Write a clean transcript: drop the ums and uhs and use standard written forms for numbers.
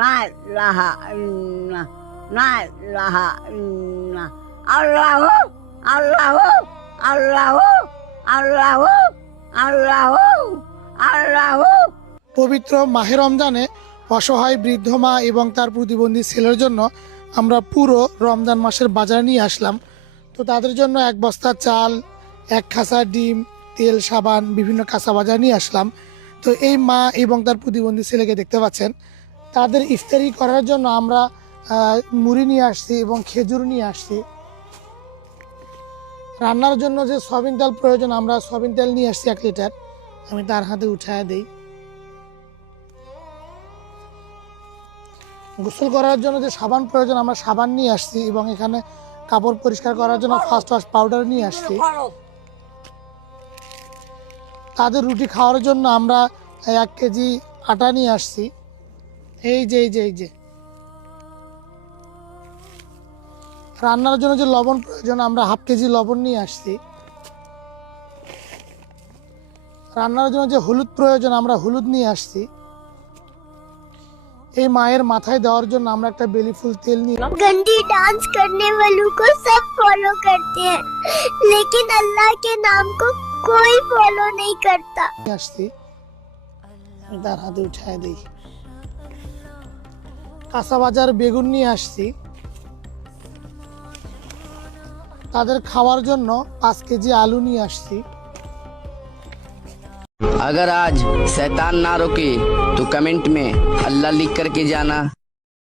লা ইলাহা ইল্লাল্লাহ, লা ইলাহা ইল্লাল্লাহ, আল্লাহু আল্লাহু আল্লাহু আল্লাহু আল্লাহু আল্লাহু। পবিত্র মাহে রমজানে অসহায় বৃদ্ধ মা এবং তার প্রতিবন্ধী ছেলের জন্য আমরা পুরো রমজান মাসের বাজার নিয়ে আসলাম। তো তাদের জন্য এক বস্তা চাল, এক খাসা ডিম, তেল, সাবান, বিভিন্ন কাঁচা বাজার নিয়ে আসলাম। তো এই মা এবং তার প্রতিবন্ধী ছেলেকে দেখতে পাচ্ছেন, তাদের ইফতারি করার জন্য আমরা মুড়ি নিয়ে আসছি এবং খেজুর নিয়ে আসছি। রান্নার জন্য যে সয়াবিন তেল প্রয়োজন, আমরা সয়াবিন তেল নিয়ে আসছি 1 লিটার। আমি তার হাতে উঠায় দিই। গোসল করার জন্য যে সাবান প্রয়োজন, আমরা সাবান নিয়ে আসছি এবং এখানে কাপড় পরিষ্কার করার জন্য ফার্স্ট ওয়াশ পাউডার নিয়ে আসছি। তাদের রুটি খাওয়ার জন্য আমরা 1 কেজি আটা নিয়ে আসছি। এই যে রান্নার জন্য যে লবণ প্রয়োজন, আমরা 1/2 কেজি লবণ নিয়ে আসছি। রান্নার জন্য যে হলুদ প্রয়োজন, আমরা হলুদ নিয়ে আসছি। এই মায়ের মাথায় দেওয়ার জন্য আমরা একটা বেলি ফুল তেল নিয়ে। गंदी डांस करने वालों को सब फॉलो करते हैं, लेकिन अल्लाह के नाम को कोई फॉलो नहीं करता। আসছি, তার হাতে উঠায় দিই। কাঁচা বাজার বেগুন নিয়ে আসছি। তাদের খাওয়ার জন্য 5 কেজি আলু নিয়ে আসছি। अगर आज शैतान ना रोके तो कमेंट में अल्लाह लिख करके जाना।